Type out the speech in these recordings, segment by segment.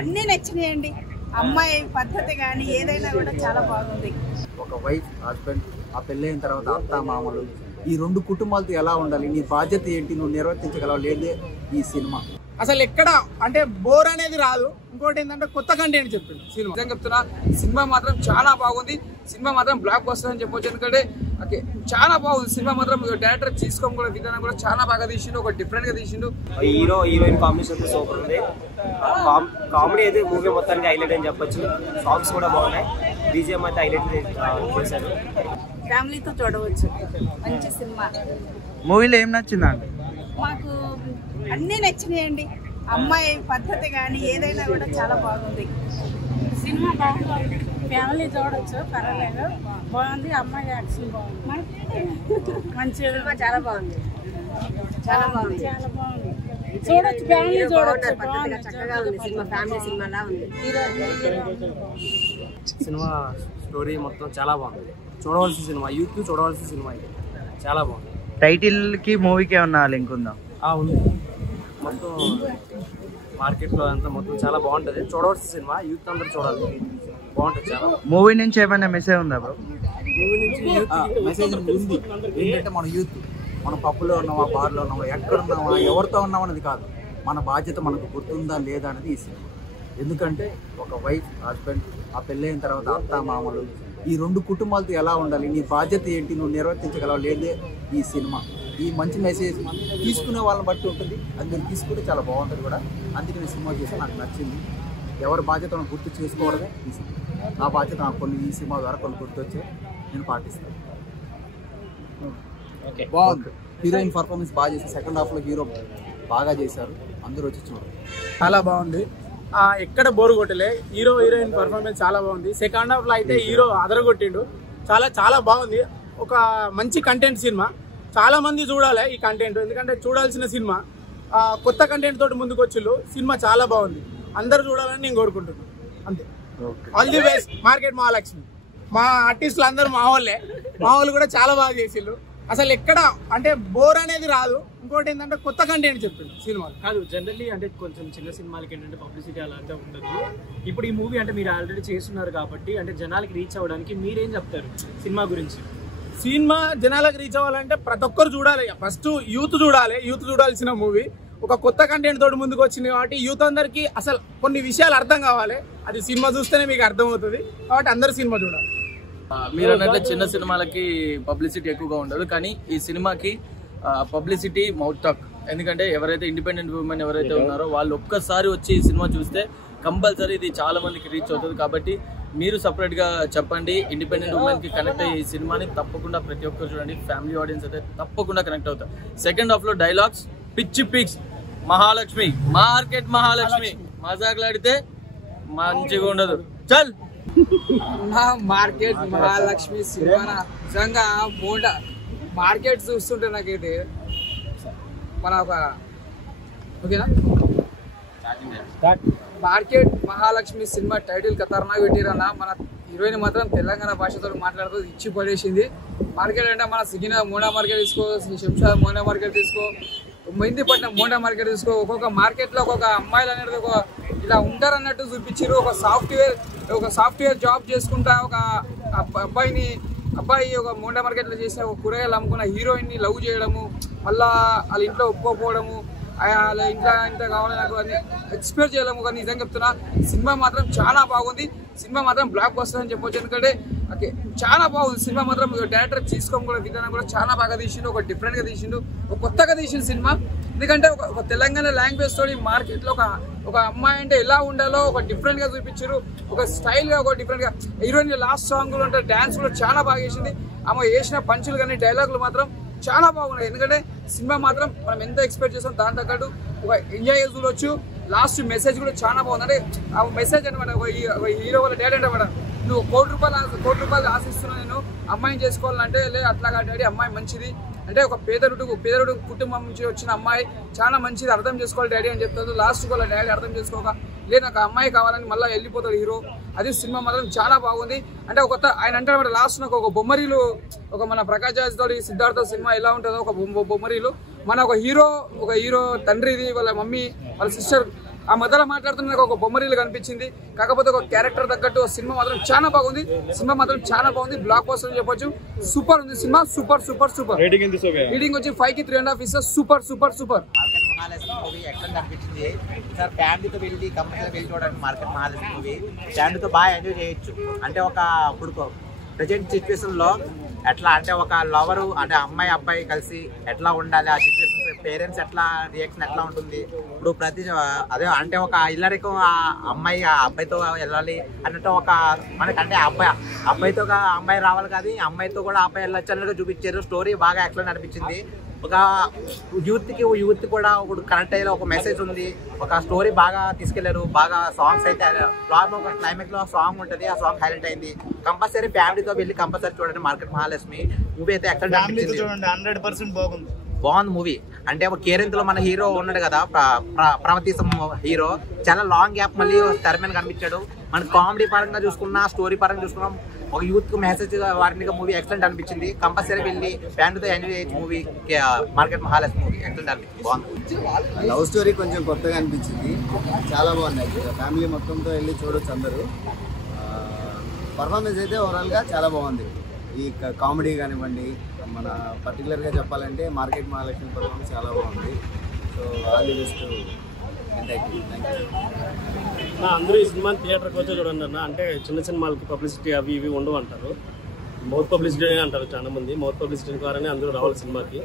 అన్నీ నచ్చినాయండి. అమ్మాయి పద్ధతి కానీ ఏదైనా కూడా చాలా బాగుంది. ఒక వైఫ్ హస్బెండ్ ఆ పెళ్ళైన తర్వాత అత్త మామలు ఈ రెండు కుటుంబాలతో ఎలా ఉండాలి, నీ బాధ్యత ఏంటి, నువ్వు నిర్వర్తించగలవు లేదే ఈ సినిమా. అసలు ఎక్కడ అంటే బోర్ అనేది రాదు. ఇంకోటి ఏంటంటే కొత్త కంటెంట్ చెప్తుంది సినిమా. నిజంగా చెప్తున్నా, సినిమా మాత్రం చాలా బాగుంది. సినిమా మాత్రం బ్లాక్ బస్టర్ అని చెప్పొచ్చు. ఎందుకంటే చాలా బాగుంది సినిమా మాత్రం. డైరెక్టర్ తీసుకోవడం కూడా విధానం కూడా చాలా బాగా తీసిండు, ఒక డిఫరెంట్ గా తీసిండు. హీరో హీరోయిన్ కాంబినేషన్ సూపర్ ఉంది. కామెడీ అయితే మూవీ మొత్తానికి హైలైట్ అని చెప్పొచ్చు. సాంగ్స్ కూడా బాగున్నాయి, బీజిఎం అయితే హైలైట్ చేశారు. ఫ్యామిలీతో చూడవచ్చు, మంచి సినిమా. మూవీలో ఏం నచ్చిందండి? మాకు అన్నీ నచ్చినాయండి. అమ్మాయి పద్ధతి కానీ ఏదైనా కూడా చాలా బాగుంది. సినిమా బాగుంది, ఫ్యామిలీ చూడొచ్చు, పర్వాలేదు, బాగుంది. అమ్మాయి యాక్షన్ బాగుంది, మంచిగా చాలా బాగుంది, చాలా బాగుంది, చాలా బాగుంది. చూడొచ్చు, ఫ్యామిలీ చూడొచ్చు, బాగుంది, చక్కగా ఉంది సినిమా. ఫ్యామిలీ సినిమాలా ఉంది. సినిమా స్టోరీ మొత్తం చాలా బాగుంది, చూడవలసిన సినిమా, యూత్ చూడవలసిన సినిమా. ఇది చాలా బాగుంది. టైటిల్ కి మూవీకి ఏమన్నా లింక్ ఉందా? ఉంది. మొత్తం మార్కెట్లో అంతా మొత్తం చాలా బాగుంటుంది, చూడవలసిన సినిమా. యూత్ అందరూ చూడాలి, బాగుంటుంది చాలా. మూవీ నుంచి ఏమైనా మెసేజ్ ఉందా బ్రో? మూవీ నుంచి మెసేజ్ ఉంది. ఏంటంటే మన యూత్, మన పప్పులో ఉన్నామా, బార్లో ఉన్నామా, ఎక్కడ ఉన్నామా, ఎవరితో ఉన్నామా అనేది కాదు, మన బాధ్యత మనకు గుర్తుందా లేదా అనేది ఈ సినిమా. ఎందుకంటే ఒక వైఫ్ హస్బెండ్ ఆ పెళ్ళైన తర్వాత అత్త మామలు ఈ రెండు కుటుంబాలతో ఎలా ఉండాలి, నీ బాధ్యత ఏంటి, నువ్వు నిర్వర్తించగలవు లేదే ఈ సినిమా. ఈ మంచి మెసేజ్ తీసుకునే వాళ్ళని బట్టి ఉంటుంది, అది మీరు తీసుకుంటే చాలా బాగుంటుంది కూడా. అందుకే నేను సినిమా చేసి నాకు నచ్చింది. ఎవరి బాధ్యతను గుర్తు చేసుకోవడమే ఈ సినిమా. నా బాధ్యత నాకు కొన్ని ఈ సినిమా ద్వారా కొన్ని గుర్తొచ్చే నేను పాటిస్తాను. బాగుంది. హీరోయిన్ పర్ఫార్మెన్స్ బాగా చేశారు. సెకండ్ హాఫ్లో హీరో బాగా చేశారు, అందరూ వచ్చి చూడండి. చాలా బాగుంది, ఎక్కడ బోరు కొట్టలే. హీరో హీరోయిన్ పర్ఫార్మెన్స్ చాలా బాగుంది. సెకండ్ హాఫ్ లో అయితే హీరో అదరగొట్టిండు. చాలా చాలా బాగుంది. ఒక మంచి కంటెంట్ సినిమా. చాలా మంది చూడాలి ఈ కంటెంట్, ఎందుకంటే చూడాల్సిన సినిమా. కొత్త కంటెంట్ తోటి ముందుకు వచ్చిళ్ళు. సినిమా చాలా బాగుంది, అందరు చూడాలని నేను కోరుకుంటున్నాను. అంతే. All the best market Mahalakshmi. మా ఆర్టిస్టులు అందరూ మా వాళ్ళు కూడా చాలా బాగా చేసిళ్ళు. అసలు ఎక్కడ అంటే బోర్ అనేది రాదు. ఇంకోటి ఏంటంటే కొత్త కంటెంట్ చెప్తుంది సినిమాలు. కాదు, జనరల్లీ అంటే కొంచెం చిన్న సినిమాలకి ఏంటంటే పబ్లిసిటీ అలాంటి ఉండదు. ఇప్పుడు ఈ మూవీ అంటే మీరు ఆల్రెడీ చేస్తున్నారు కాబట్టి అంటే జనాలకి రీచ్ అవ్వడానికి మీరేం చెప్తారు సినిమా గురించి? సినిమా జనాలకు రీచ్ అవ్వాలంటే ప్రతి ఒక్కరు చూడాలి. ఫస్ట్ యూత్ చూడాలి. యూత్ చూడాల్సిన మూవీ. ఒక కొత్త కంటెంట్ తోటి ముందుకు వచ్చింది కాబట్టి యూత్ అందరికీ అసలు కొన్ని విషయాలు అర్థం కావాలి. అది సినిమా చూస్తేనే మీకు అర్థమవుతుంది. కాబట్టి అందరు సినిమా చూడాలి. మీరు అన్నట్లు చిన్న సినిమాలకి పబ్లిసిటీ ఎక్కువగా ఉండదు, కానీ ఈ సినిమాకి పబ్లిసిటీ మౌత్ టాక్. ఎందుకంటే ఎవరైతే ఇండిపెండెంట్ ఉమెన్ ఎవరైతే ఉన్నారో వాళ్ళు ఒక్కసారి వచ్చి ఈ సినిమా చూస్తే కంపల్సరీ ఇది చాలా మందికి రీచ్ అవుతుంది. కాబట్టి మీరు సపరేట్గా చెప్పండి, ఇండిపెండెంట్ ఉమెన్కి కనెక్ట్ అయ్యే ఈ సినిమాని తప్పకుండా ప్రతి ఒక్కరు చూడండి. ఫ్యామిలీ ఆడియన్స్ అయితే తప్పకుండా కనెక్ట్ అవుతారు. సెకండ్ హాఫ్లో డైలాగ్స్ పిచ్చి పిక్స్. మహాలక్ష్మి, మార్కెట్ మహాలక్ష్మి మజాకులాడితే మంచిగా ఉండదు. చల్ మార్కెట్ మహాలక్ష్మి సినిమా నిజంగా మార్కెట్ చూస్తుంటే నాకైతే మన ఒక ఓకేనా మార్కెట్ మహాలక్ష్మి సినిమా టైటిల్ ఖతర్నాక్ పెట్టిరన్న. మన హీరోయిన్ మాత్రం తెలంగాణ భాషతో మాట్లాడుతూ ఇచ్చి పడేసింది. మార్కెట్ అంటే మన సిగిన మోనా మార్కెట్ తీసుకో, శంషాద్ మోనా మార్కెట్ తీసుకో, మెహందీపట్నం మోనా మార్కెట్ తీసుకో. ఒక్కొక్క మార్కెట్లో ఒక్కొక్క అమ్మాయిలు అనేది ఒక ఇలా ఉంటారు అన్నట్టు చూపించారు. ఒక సాఫ్ట్వేర్ జాబ్ చేసుకుంటా ఒక అబ్బాయి ఒక మోండా మార్కెట్లో చేసే ఒక కూరగాయలు అమ్ముకున్న హీరోయిన్ని లవ్ చేయడము, మళ్ళా వాళ్ళ ఇంట్లో ఒప్పుకోకపోవడము, వాళ్ళ ఇంట్లో కావాలి నాకు అని ఎక్స్పెక్ట్ చేయలేము. కానీ నిజంగా చెప్తున్నా, సినిమా మాత్రం చాలా బాగుంది. సినిమా మాత్రం బ్లాక్ బస్టర్ అని చెప్పొచ్చు. ఎందుకంటే చాలా బాగుంది సినిమా మాత్రం. డైరెక్టర్ తీసుకోవడం కూడా విధానం కూడా చాలా బాగా తీసిండు, ఒక డిఫరెంట్గా తీసిండు, ఒక కొత్తగా తీసిన సినిమా. ఎందుకంటే ఒక తెలంగాణ లాంగ్వేజ్ తోటి మార్కెట్లో ఒక అమ్మాయి అంటే ఎలా ఉండాలో ఒక డిఫరెంట్గా చూపించారు. ఒక స్టైల్గా ఒక డిఫరెంట్గా హీరోయిన్ లాస్ట్ సాంగ్లో అంటే డ్యాన్స్ కూడా చాలా బాగా చేసింది. ఆమె వేసిన పంచులు కానీ డైలాగులు మాత్రం చాలా బాగున్నాయి. ఎందుకంటే సినిమా మాత్రం మనం ఎంత ఎక్స్పెక్ట్ చేస్తాం దాని తగ్గట్టు ఒక ఎంజాయ్ చూడవచ్చు. లాస్ట్ మెసేజ్ కూడా చాలా బాగుంది. అంటే ఆ మెసేజ్ అనమాట, ఒక హీరో వాళ్ళ డాడీ అంటే మేడం, నువ్వు కోటి రూపాయలు ఆశిస్తున్నావు, నేను అమ్మాయిని చేసుకోవాలంటే లేదు అట్లాగా డాడీ, అమ్మాయి మంచిది అంటే ఒక పేదరుడు కుటుంబం నుంచి వచ్చిన అమ్మాయి చాలా మంచిది, అర్థం చేసుకోవాలి డాడీ అని చెప్తాడు. లాస్ట్ వాళ్ళ డాడీ అర్థం చేసుకోక లేదు నాకు అమ్మాయి కావాలని మళ్ళీ వెళ్ళిపోతాడు హీరో. అది సినిమా మాత్రం చాలా బాగుంది. అంటే ఒక ఆయన అంటే లాస్ట్ నాకు ఒక బొమ్మరీలు, ఒక మన ప్రకాష్ రాజ్ తోటి సిద్ధార్థ సినిమా ఎలా ఉంటుందో ఒక బొమ్మరీలు, మన ఒక హీరో తండ్రిది, వాళ్ళ మమ్మీ వాళ్ళ సిస్టర్ ఆ మధ్యలో మాట్లాడుతున్న ఒక బొమ్మరీలు కనిపించింది. కాకపోతే ఒక క్యారెక్టర్ తగ్గట్టు సినిమా మాత్రం చాలా బాగుంది. బ్లాక్ బస్టర్ చెప్పొచ్చు. సూపర్ ఉంది సినిమా. సూపర్ రీడింగ్ వచ్చి 5కి 3.5 ఇస్తే సూపర్. మూవీ ఎక్కడ అనిపించింది సార్, ఫ్యామిలీతో వెళ్ళి కంపెనీలో వెళ్ళి చూడండి. మార్కెట్ మహాలక్ష్మి మూవీ ఫ్యామిలీతో బాగా ఎంజాయ్ చేయొచ్చు. అంటే ఒక ఇప్పుడు ప్రజెంట్ సిచ్యువేషన్ లో ఎట్లా అంటే ఒక లవరు అంటే అమ్మాయి అబ్బాయి కలిసి ఎట్లా ఉండాలి, ఆ సిచ్యువేషన్ పేరెంట్స్ ఎట్లా రియాక్షన్ ఎట్లా ఉంటుంది. ఇప్పుడు ప్రతి అదే అంటే ఒక ఇల్లరికం ఆ అమ్మాయి ఆ అబ్బాయితో వెళ్ళాలి అన్నట్టు ఒక మనకంటే అబ్బాయితో అమ్మాయి రావాలి కానీ అమ్మాయితో కూడా అబ్బాయి వెళ్ళొచ్చు అన్నట్టు చూపించారు. స్టోరీ బాగా ఎక్సలెంట్ అనిపించింది. ఒక యూత్ కూడా ఇప్పుడు కనెక్ట్ అయ్యేలా ఒక మెసేజ్ ఉంది. ఒక స్టోరీ బాగా తీసుకెళ్లారు. బాగా సాంగ్స్ అయితే ఒక క్లైమాక్స్ లో సాంగ్ ఉంటుంది. ఆ సాంగ్ హైలైట్ అయింది. కంపల్సరీ ఫ్యామిలీతో వెళ్ళి కంపల్సరీ చూడండి మార్కెట్ మహాలక్ష్మి మూవీ అయితే ఎక్కడ అనిపించింది. 100% బాగుంది మూవీ. అంటే ఒక కేరింతలో మన హీరో ఉన్నాడు కదా, ప్రవతీసం హీరో, చాలా లాంగ్ గ్యాప్ మళ్ళీ తెర మీద కనిపించాడు. మన కామెడీ పరంగా చూసుకున్నా, స్టోరీ పరంగా చూసుకున్నాం, ఒక యూత్ కు మెసేజ్ వారిని మూవీ ఎక్సలెంట్ అనిపించింది. కంపల్సరీ వెళ్ళి ఫ్యామిలీతో ఎంజాయ్ చేయొచ్చు movie. Market Mahalakshmi movie excellent అనిపించింది. బాగుంది. లవ్ స్టోరీ కొంచెం కొత్తగా అనిపించింది. చాలా బాగుంది. ఫ్యామిలీ మొత్తంతో వెళ్ళి చూడొచ్చు అందరూ. పర్ఫార్మెన్స్ అయితే ఓవరాల్గా చాలా బాగుంది. ఈ కామెడీ కానివ్వండి, మన పర్టికులర్గా చెప్పాలంటే మార్కెట్ మహాలక్ష్మి పర్ఫార్మెన్స్ చాలా బాగుంది. So all the best. అందరూ ఈ సినిమా థియేటర్కి వచ్చి చూడండి అన్న. అంటే చిన్న సినిమాలకి పబ్లిసిటీ అవి ఇవి ఉండవు అంటారు. మౌత్ పబ్లిసిటీ అంటారు చాలా మంది. మౌత్ పబ్లిసిటీ ద్వారానే అందరూ రావాలి సినిమాకి.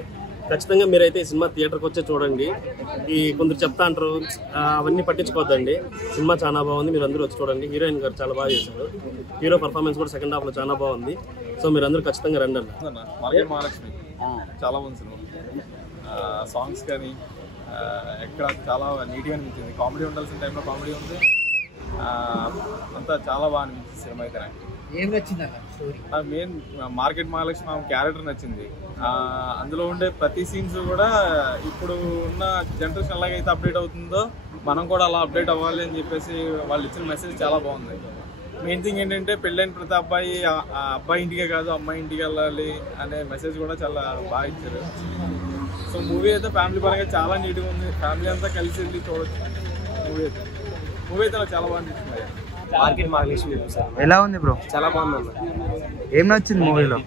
ఖచ్చితంగా మీరైతే ఈ సినిమా థియేటర్కి వచ్చే చూడండి. ఈ కొందరు చెప్తా అంటారు, అవన్నీ పట్టించుకోవద్దండి. సినిమా చాలా బాగుంది, మీరు అందరూ వచ్చి చూడండి. హీరోయిన్ గారు చాలా బాగా చేశారు. హీరో పర్ఫార్మెన్స్ కూడా సెకండ్ హాఫ్లో చాలా బాగుంది. సో మీరు అందరూ ఖచ్చితంగా రండి అన్న. మార్కెట్ మహాలక్ష్మి చాలా బాగుంది సినిమా. సాంగ్స్ కానీ ఎక్కడ చాలా నీట్గా అనిపించింది. కామెడీ ఉండాల్సిన టైంలో కామెడీ ఉంది. అంతా చాలా బాగా అనిపించింది సినిమా అయితే. నాకు ఏం నచ్చింది స్టోరీ? మెయిన్ మార్కెట్ మహాలక్ష్మి ఆమె క్యారెక్టర్ నచ్చింది. అందులో ఉండే ప్రతి సీన్స్ కూడా ఇప్పుడు ఉన్న జనరేషన్ ఎలాగైతే అప్డేట్ అవుతుందో మనం కూడా అలా అప్డేట్ అవ్వాలి అని చెప్పేసి వాళ్ళు ఇచ్చిన మెసేజ్ చాలా బాగుంది. మెయిన్ థింగ్ ఏంటంటే పెళ్ళైన ప్రతి అబ్బాయి అబ్బాయి ఇంటికే కాదు అమ్మాయి ఇంటికి వెళ్ళాలి అనే మెసేజ్ కూడా చాలా బాగా ఇచ్చారు. సో మూవీ అయితే ఫ్యామిలీ పరంగా చాలా నీట్గా ఉంది. ఫ్యామిలీ అంతా కలిసి వెళ్ళి చూడొచ్చు మూవీ అయితే. మూవీ అయితే నాకు చాలా బాగా అనిపిస్తుంది. మార్కెట్ మహాలక్ష్మి ఎలా ఉంది బ్రో? చాలా బాగుంది. ఏం నచ్చింది మూవీలో?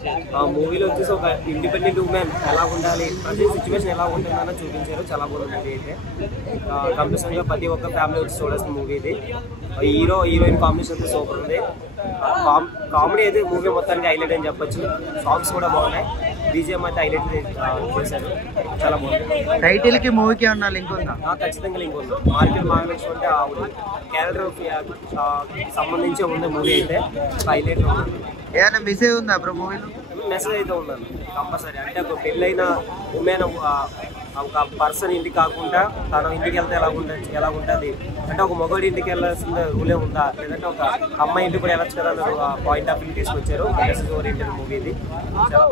మూవీలో వచ్చేసి ఒక ఇండిపెండెంట్ ఉమెన్ ఎలా ఉండాలి, ప్రతి సిచ్యువేషన్ ఎలా ఉంటుందని చూపించారు. చాలా బాగుంది మూవీ అయితే. కంపల్సరీగా ప్రతి ఒక్క ఫ్యామిలీ వచ్చి చూడాల్సిన మూవీ ఇది. హీరో హీరోయిన్ కాంబినేషన్ అయితే సూపర్ ఉంది. కామెడీ అయితే మూవీ మొత్తానికి హైలైట్ అని చెప్పొచ్చు. సాంగ్స్ కూడా బాగున్నాయి. బీజిఎం అయితే హైలైట్ చేశారు. చాలా బాగుంది. టైటిల్ కి మూవీకి ఏమన్నా లింక్ ఉందా? ఖచ్చితంగా లింక్ ఉంది. మార్కెట్ మహాలక్ష్మి అంటే ఆ క్యారెక్టర్ సంబంధించి ఉంది మూవీ అయితే. హైలైట్ ఉంది. ఏదైనా మెసేజ్ ఉందా బ్రో మూవీలో? మెసేజ్ అయితే ఉందండి కంపల్సరీ. అంటే ఒక పెళ్ళైన ఉమెన్ ఒక పర్సన్ ఇంటికి కాకుండా తన ఇంటికి వెళ్తే ఎలా ఉంటుంది అంటే ఒక మగవాడి ఇంటికి వెళ్ళాల్సిన రూలే ఉందా, లేదంటే ఒక అమ్మాయి ఇంటికి కూడా వెళ్ళచ్చు కదా అన్న పాయింట్ ఆఫ్ వ్యూ తీసుకొచ్చారు. మెసేజ్ ఓరియంటెడ్ మూవీ ఇది. చాలా